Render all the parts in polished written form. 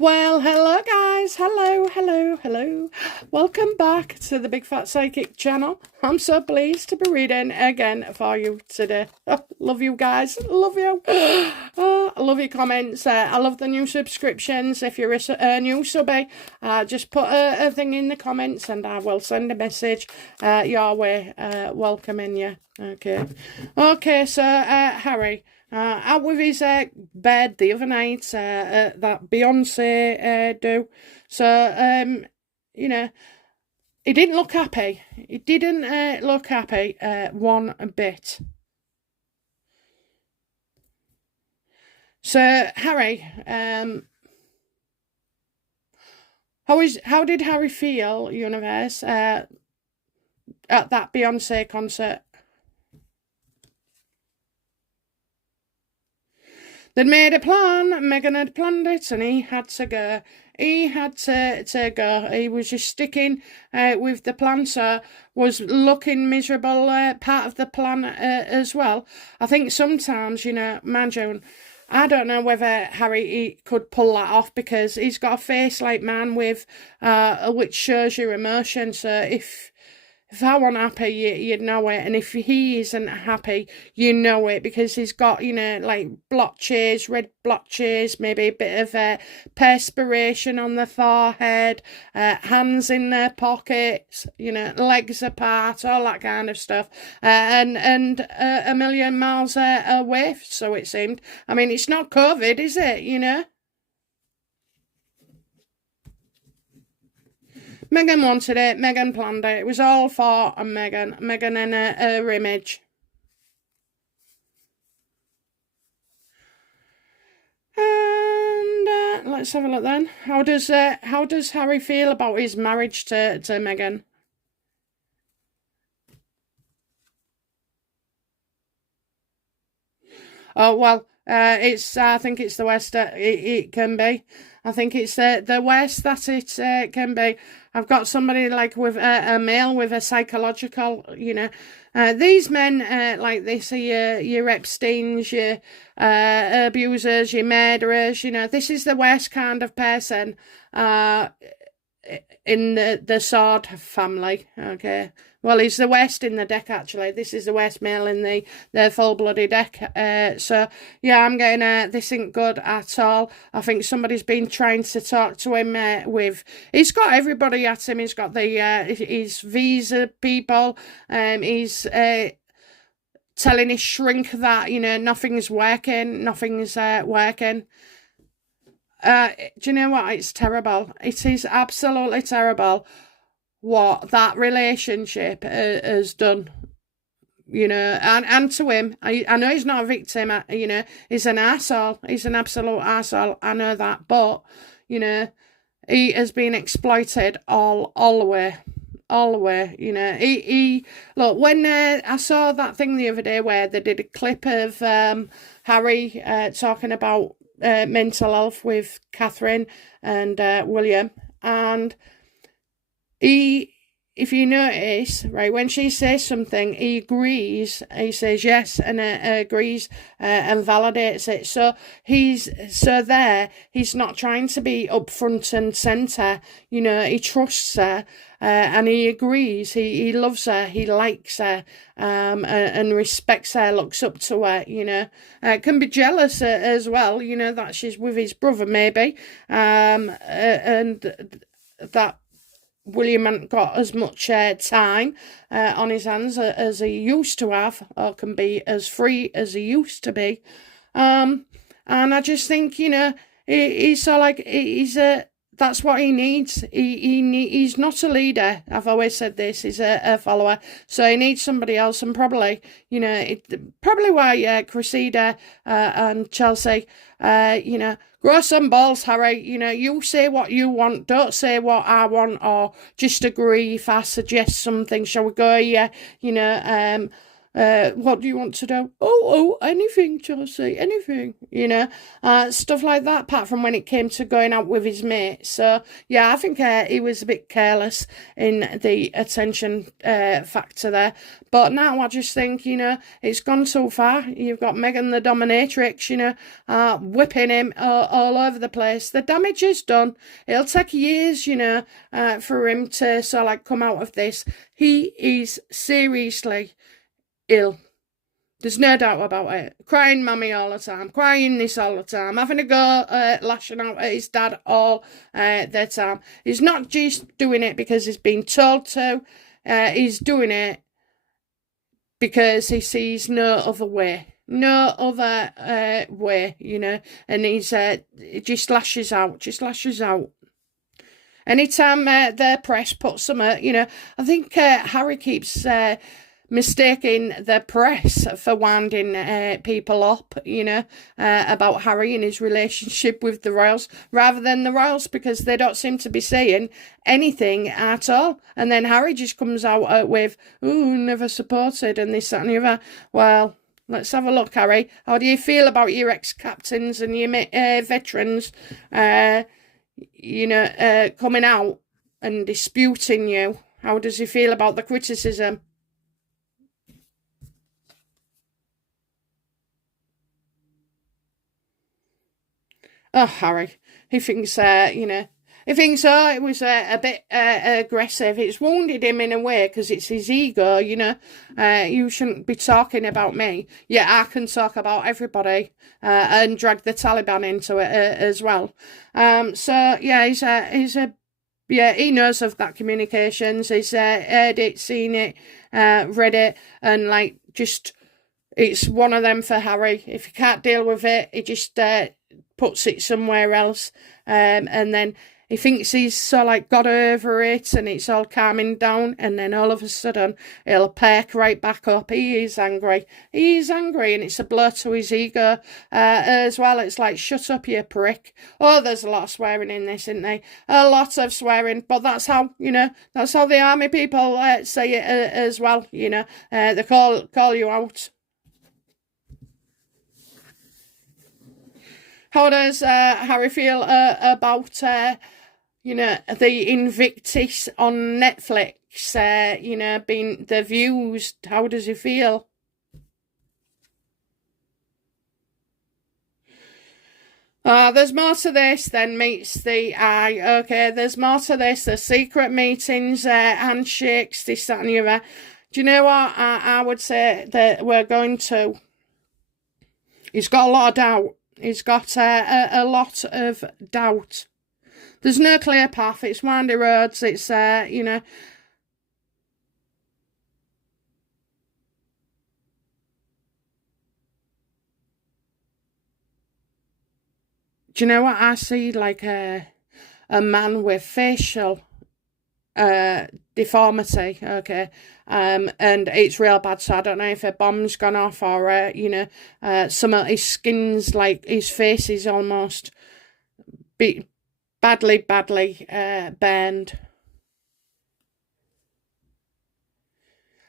Well, hello guys. Hello. Welcome back to the Big Fat Psychic channel. I'm so pleased to be reading again for you today. Love you guys. Love you. I love your comments. I love the new subscriptions. If you're a new subby, just put a thing in the comments and I will send a message your way welcoming you. Okay, so Harry. Out with his bed the other night, that Beyonce do. So, he didn't look happy. He didn't look happy one bit. So, Harry, how did Harry feel, universe, at that Beyonce concert? They'd made a plan, Meghan had planned it, and he had to go. He had to go. He was just sticking with the plan, so was looking miserable part of the plan as well. I think sometimes, mind you, I don't know whether Harry could pull that off because he's got a face like man with which shows your emotion. So if I want happy, you'd know it. And if he isn't happy, you know it because he's got, like blotches, red blotches, maybe a bit of perspiration on the forehead, hands in their pockets, legs apart, all that kind of stuff. And a million miles away, so it seemed. I mean, it's not COVID, is it, Meghan wanted it. Meghan planned it. It was all for Meghan. Meghan in her image. And let's have a look then. How does Harry feel about his marriage to Meghan? Oh well, I think it's the West. It can be. I think it's the West that it can be. I've got somebody like with a male with a psychological, these men like this are your Epsteins, your abusers, your murderers. This is the West kind of person. In the Sword family, okay. Well, he's the West in the deck, actually. This is the West male in the full-bloody deck. So, yeah, I'm getting, this ain't good at all. I think somebody's been trying to talk to him he's got everybody at him. He's got his visa people. He's telling his shrink that, nothing's working. Do you know what? It's terrible. It is absolutely terrible what that relationship has done, and to him. I know he's not a victim, he's an arsehole. He's an absolute arsehole. I know that. But, he has been exploited all the way. All the way, he look, when I saw that thing the other day where they did a clip of Harry talking about mental health with Catherine and William, and if you notice, right, when she says something, he agrees, he says yes and agrees and validates it. So he's not trying to be up front and centre, he trusts her and he agrees, he loves her, he likes her, and respects her, looks up to her, can be jealous as well, that she's with his brother maybe, and that William hasn't got as much time on his hands as he used to have, or can be as free as he used to be. And I just think, he's so like, that's what he needs. He's not a leader. I've always said this. He's a follower. So he needs somebody else, and probably, probably why Cressida and Chelsea, grow some balls, Harry. You say what you want. Don't say what I want, or just agree if I suggest something. Shall we go? Yeah, What do you want to do? Oh, anything, Chelsea, anything, stuff like that, apart from when it came to going out with his mates. So, yeah, I think he was a bit careless in the attention factor there. But now I just think, it's gone too far. You've got Meghan the dominatrix, whipping him all over the place. The damage is done. It'll take years, for him to sort of like come out of this. He is seriously ill. There's no doubt about it. Crying mummy all the time, crying this all the time, having to go lashing out at his dad all the time. He's not just doing it because he's been told to. He's doing it because he sees no other way. No other way, and he just lashes out. Anytime the press puts some, I think Harry keeps mistaking the press for winding people up, about Harry and his relationship with the royals, rather than the royals, because they don't seem to be saying anything at all. And then Harry just comes out with, never supported, and this, that, and the other. Well, let's have a look, Harry. How do you feel about your ex-captains and your veterans, coming out and disputing you? How does he feel about the criticism? Oh, Harry, he thinks, he thinks, it was a bit aggressive. It's wounded him in a way because it's his ego, you shouldn't be talking about me. Yeah, I can talk about everybody and drag the Taliban into it as well. So, yeah, he knows of that communications. He's heard it, seen it, read it, and, it's one of them for Harry. If he can't deal with it, he just puts it somewhere else, and then he thinks he's got over it and it's all calming down, and then all of a sudden it'll perk right back up. He is angry, and it's a blow to his ego as well. It's like, shut up, you prick. Oh, there's a lot of swearing in this, isn't there? A lot of swearing, but that's how the army people say it as well. They call you out. How does Harry feel about, the Invictus on Netflix, being the views? How does he feel? There's more to this than meets the eye. Okay, there's more to this. There's secret meetings, handshakes, this, that, and the other. Do you know what? I would say that we're going to... He's got a lot of doubt. He's got a lot of doubt. There's no clear path. It's windy roads. It's, Do you know what? I see like a man with facial deformity, okay, and it's real bad. So I don't know if a bomb's gone off or some of his skin's like his face is almost badly burned,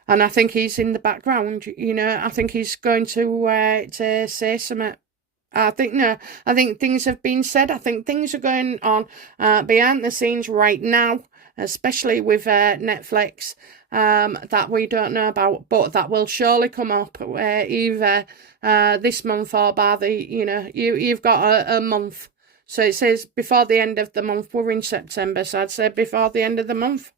and I think he's in the background. I think he's going to say something. I think things have been said. I think things are going on behind the scenes right now, especially with Netflix, that we don't know about, but that will surely come up either this month or by the, you've got a month. So it says before the end of the month. We're in September, so I'd say before the end of the month.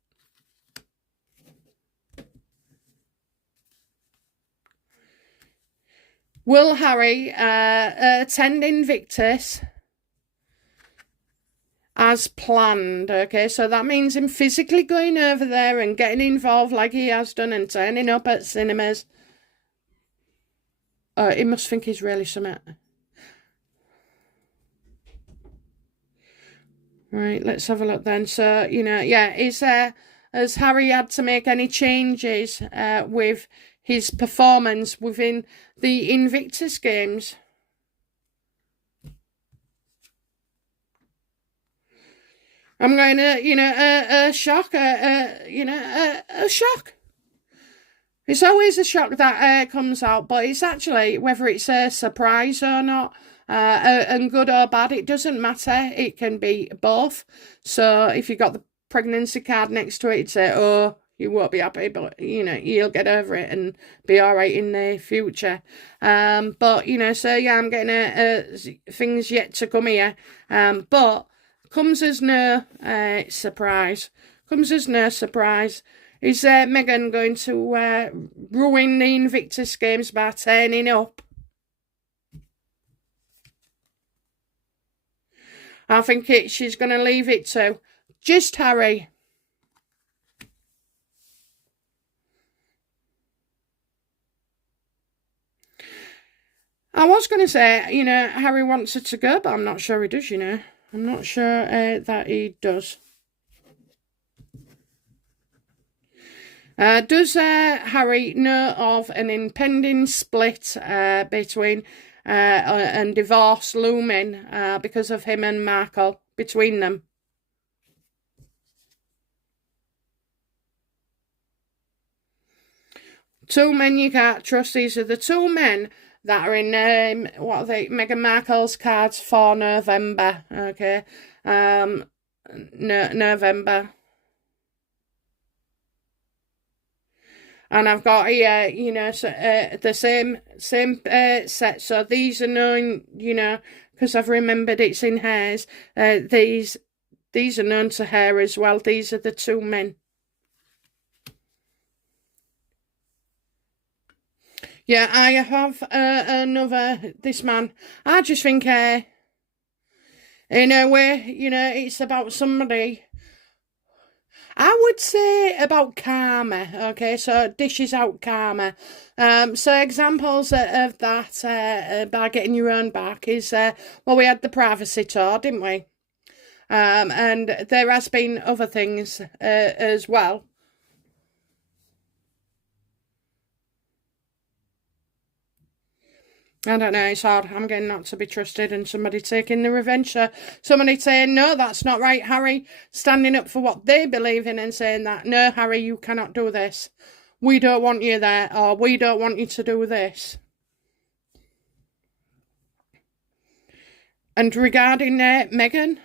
Will Harry attend Invictus as planned? Okay, so that means him physically going over there and getting involved like he has done and turning up at cinemas. He must think he's really something. Right, let's have a look then. So, has Harry had to make any changes with his performance within the Invictus Games? I'm going to, a shock, a shock. It's always a shock that comes out, but it's actually, whether it's a surprise or not, and good or bad, it doesn't matter. It can be both. So if you got the pregnancy card next to it, it'd say, oh, you won't be happy, but, you know, you'll get over it and be all right in the future. But, you know, so yeah, I'm getting things yet to come here. But comes as no surprise. Comes as no surprise. Is Meghan going to ruin the Invictus Games by turning up? I think she's going to leave it to just Harry. I was going to say, you know, Harry wants her to go, but I'm not sure he does, you know. I'm not sure that he does. Does Harry know of an impending split between and divorce looming because of him and Markle, between them? Two men you can't trust. These are the two men that are in what are they? Meghan Markle's cards for November. Okay, November. And I've got here, you know, so, the same set. So these are known, you know, because I've remembered it's in hers. These are known to her as well. These are the two men. Yeah, I have this man. I just think, in a way, you know, it's about somebody. I would say about karma, okay, so dishes out karma. So examples of that by getting your own back is, well, we had the privacy tour, didn't we? And there has been other things as well. I don't know, it's hard. I'm getting not to be trusted and somebody taking the revenge. Somebody saying, no, that's not right, Harry. Standing up for what they believe in and saying that, no, Harry, you cannot do this. We don't want you there, or we don't want you to do this. And regarding Meghan,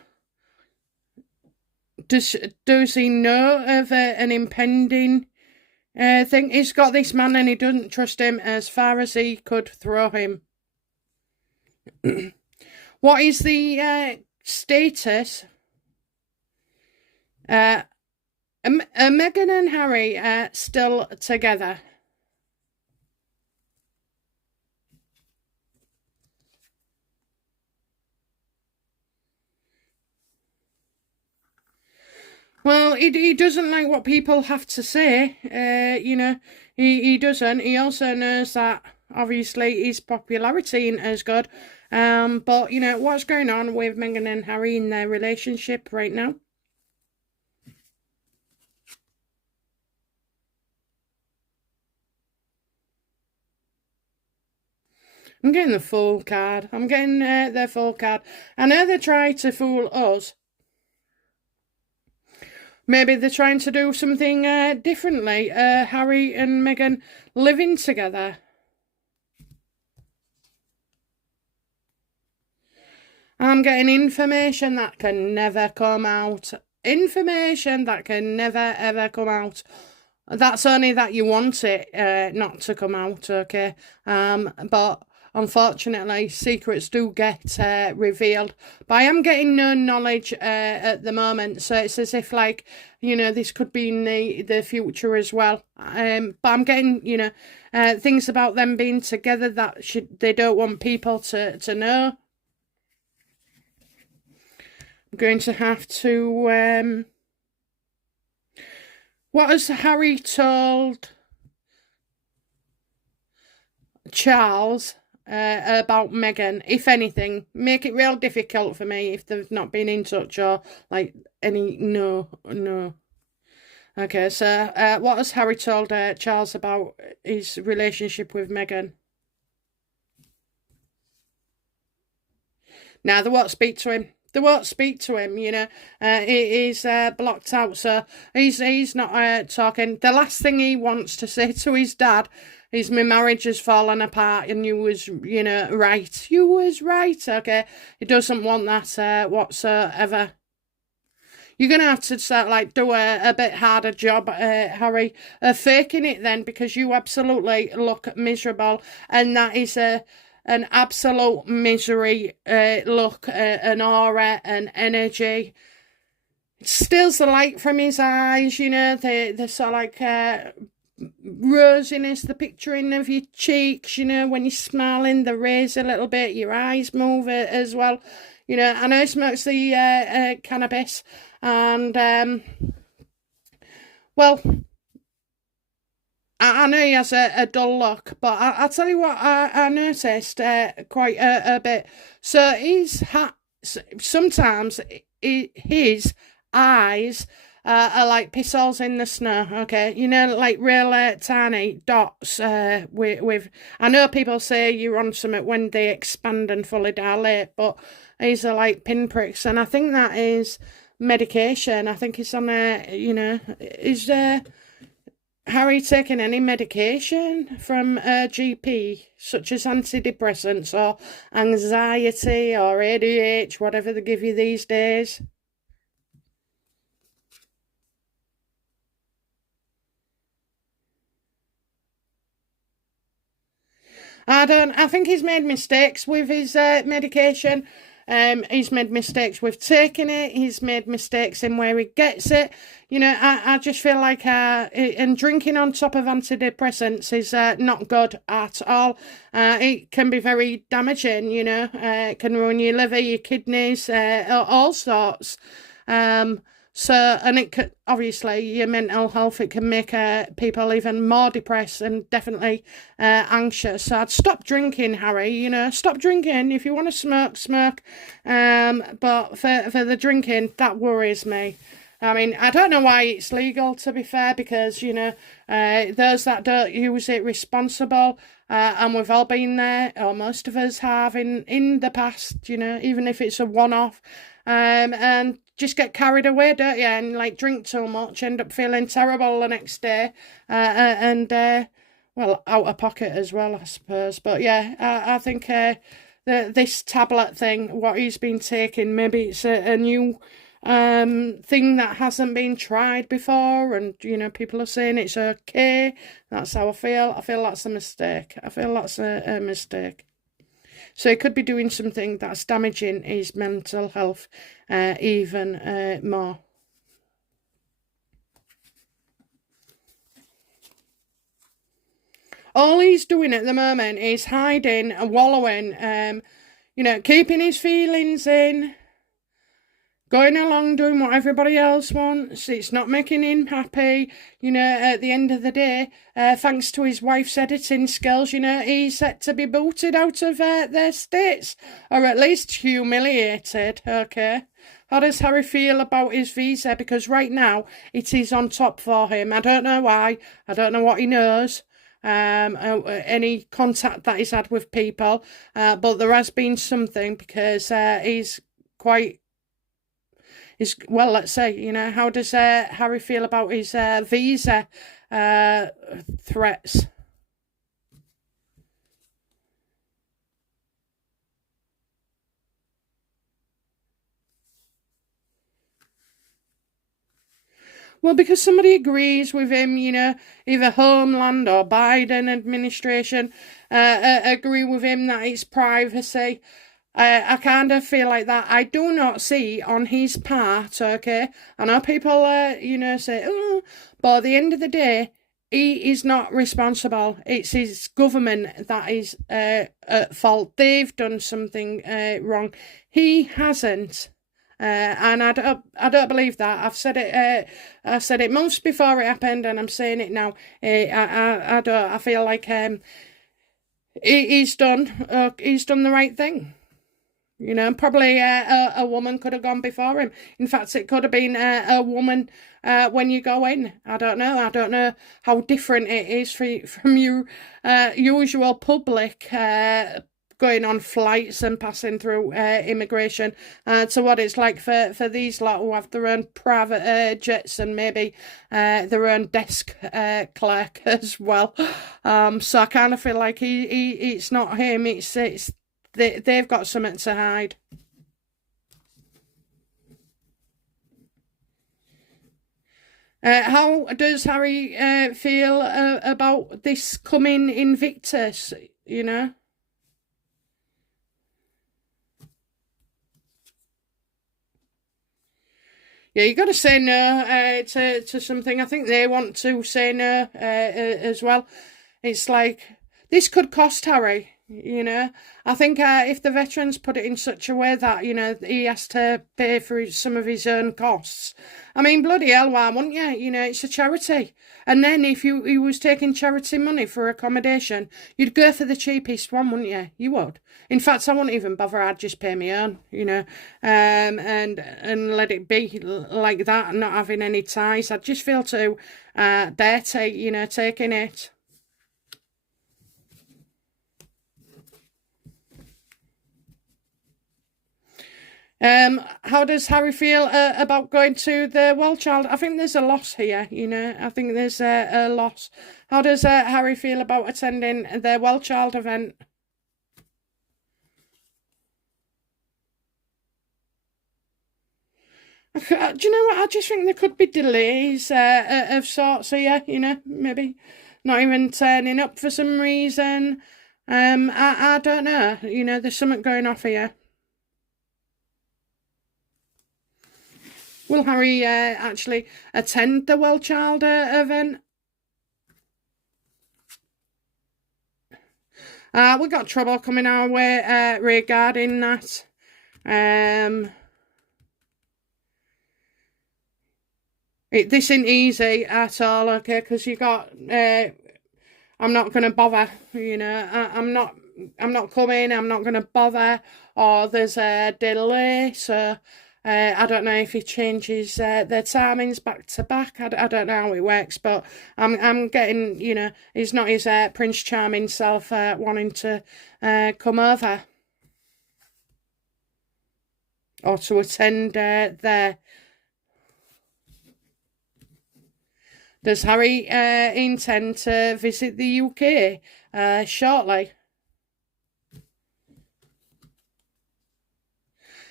does he know of an impending thing? He's got this man and he doesn't trust him as far as he could throw him. What is the status? Are Meghan and Harry still together? Well, he doesn't like what people have to say. You know, he doesn't. He also knows that obviously his popularity isn't as good. But you know what's going on with Meghan and Harry in their relationship right now. I'm getting the full card. I'm getting their full card. I know they try to fool us. Maybe they're trying to do something differently. Harry and Meghan living together. I'm getting information that can never come out. Information that can never ever come out. That's only that you want it not to come out, okay? But unfortunately, secrets do get revealed. But I am getting no knowledge at the moment, so it's as if, like, you know, this could be in the future as well. But I'm getting, you know, things about them being together that they don't want people to know. I'm going to have to... what has Harry told Charles about Meghan, if anything? Make it real difficult for me if they've not been in touch or like any no. Okay, so what has Harry told Charles about his relationship with Meghan? Now they won't speak to him. They won't speak to him, you know. He's blocked out, so he's not talking. The last thing he wants to say to his dad is, "My marriage has fallen apart, and you was, you know, right. You was right." Okay, he doesn't want that whatsoever. You're going to have to sort of like do a bit harder job, Harry, faking it then, because you absolutely look miserable, and that is an absolute misery look, an aura, an energy. It steals the light from his eyes, you know, the sort of like rosiness, the picturing of your cheeks, you know, when you're smiling, the raise a little bit, your eyes move as well. You know, I know he smokes the cannabis, and well, I know he has a dull look, but I'll tell you what I noticed quite a bit. So sometimes his eyes are like pixels in the snow, okay? You know, like real tiny dots with... I know people say you're on something when they expand and fully dilate, but these are like pinpricks, and I think that is medication. I think it's on you know, is Harry taking any medication from a GP, such as antidepressants or anxiety or ADHD, whatever they give you these days? I think he's made mistakes with his medication. He's made mistakes with taking it. He's made mistakes in where he gets it. You know, I just feel like and drinking on top of antidepressants is not good at all. It can be very damaging, you know. It can ruin your liver, your kidneys, all sorts. So, and it could, obviously, your mental health, it can make people even more depressed and definitely anxious. So I'd stop drinking, Harry, you know, stop drinking. If you want to smoke, smoke. But for the drinking, that worries me. I mean, I don't know why it's legal, to be fair, because, you know, those that don't use it responsible, and we've all been there, or most of us have in the past, you know, even if it's a one-off, and just get carried away, don't you, and like drink too much, end up feeling terrible the next day, and well, out of pocket as well, I suppose. But yeah, I think this tablet thing, what he's been taking, maybe it's a new thing that hasn't been tried before, and you know, people are saying it's okay. That's how I feel. I feel that's a mistake. I feel that's a mistake. So he could be doing something that's damaging his mental health even more. All he's doing at the moment is hiding and wallowing, you know, keeping his feelings in, going along doing what everybody else wants. It's not making him happy. You know, at the end of the day, thanks to his wife's editing skills, you know, he's set to be booted out of their states, or at least humiliated, okay? How does Harry feel about his visa? Because right now, it is on top for him. I don't know why. I don't know what he knows. Any contact that he's had with people, but there has been something, because he's quite... well, let's say, you know, how does Harry feel about his visa threats? Well, because somebody agrees with him, you know, either Homeland or Biden administration agree with him that it's privacy. I kind of feel like that. I do not see on his part, okay? I know people, you know, say, oh, but at the end of the day, he is not responsible. It's his government that is at fault. They've done something wrong. He hasn't. And I don't believe that. I've said it months before it happened, and I'm saying it now. I don't. I feel like he's done the right thing. You know, probably a woman could have gone before him. In fact, it could have been a woman when you go in. I don't know. I don't know how different it is from your usual public going on flights and passing through immigration, to what it's like for these lot who have their own private jets and maybe their own desk clerk as well. So I kind of feel like it's not him, it's they've got something to hide. How does Harry feel about this coming Invictus, you know? Yeah, you got to say no to something. I think they want to say no as well. It's like, this could cost Harry, you know. I think if the veterans put it in such a way that, you know, he has to pay for some of his own costs. I mean, bloody hell, why wouldn't you? You know, it's a charity. And then if he was taking charity money for accommodation, you'd go for the cheapest one, wouldn't you? You would. In fact, I wouldn't even bother. I'd just pay my own, you know, and let it be like that, and not having any ties. I'd just feel too dirty, you know, taking it. How does Harry feel about going to the Well Child? I think there's a loss here, you know. I think there's a loss. How does Harry feel about attending the Well Child event? Do you know what? I just think there could be delays of sorts here, you know, maybe not even turning up for some reason. I don't know, you know, there's something going off here. Will Harry actually attend the Well Child event? We got trouble coming our way regarding that. This ain't easy at all, okay? Because you got, I'm not gonna bother. You know, I'm not coming. I'm not gonna bother. Or there's a delay, so I don't know if he changes the timings back to back. I don't know how it works, but I'm getting, you know, he's not his Prince Charming self wanting to come over or to attend there. Does Harry intend to visit the UK shortly?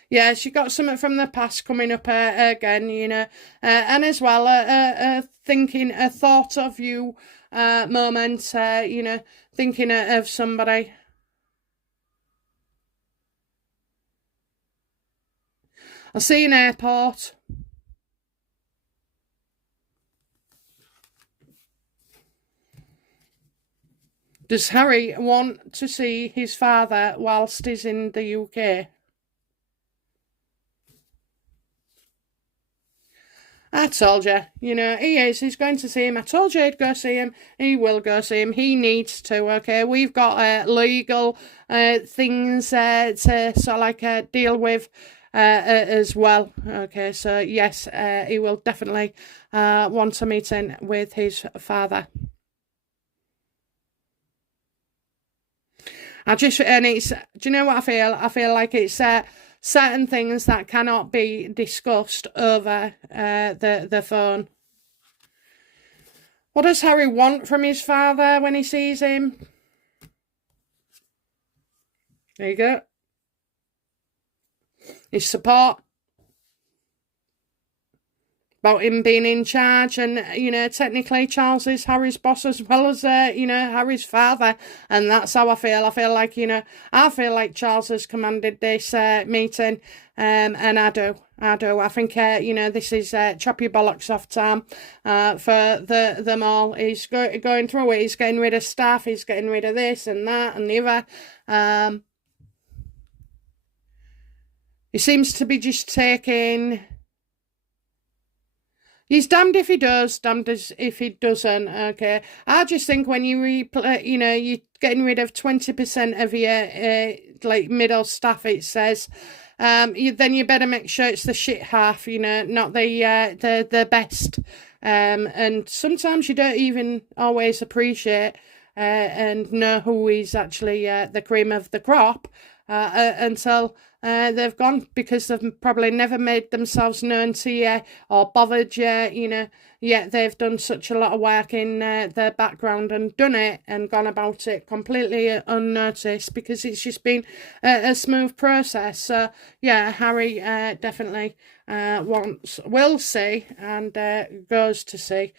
Yeah, she got something from the past coming up again, you know, and as well, thinking a thought of you moment, you know, thinking of somebody. I'll see you in airport. Does Harry want to see his father whilst he's in the UK? I told you, you know, he is. He's going to see him. I told you he'd go see him. He will go see him. He needs to, okay? We've got legal things to sort of like deal with as well, okay? So, yes, he will definitely want a meeting with his father. Do you know what I feel? I feel like it's certain things that cannot be discussed over the phone. What does Harry want from his father when he sees him? There you go. His support. About him being in charge, and you know, technically Charles is Harry's boss as well as you know, Harry's father, and that's how I feel. I feel like, you know, I feel like Charles has commanded this meeting, and I do. I think you know, this is chop your bollocks off time for them all. He's going through it. He's getting rid of staff. He's getting rid of this and that and the other. He seems to be just taking. He's damned if he does, damned as if he doesn't, okay? I just think when you you know, you're getting rid of 20% of your, like, middle staff, it says, then you better make sure it's the shit half, you know, not the best. And sometimes you don't even always appreciate and know who is actually the cream of the crop until they've gone, because they've probably never made themselves known to you or bothered you, yet they've done such a lot of work in their background and done it and gone about it completely unnoticed, because it's just been a smooth process. So yeah, Harry definitely will see and goes to see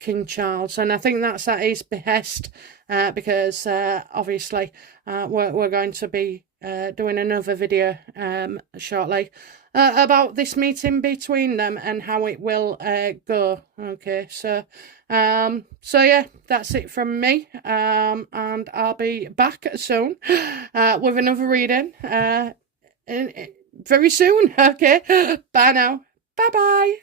King Charles, and I think that's at his behest, because obviously we're going to be doing another video shortly about this meeting between them and how it will go. Okay, so yeah, that's it from me, and I'll be back soon with another reading very soon. Okay, bye now. Bye bye.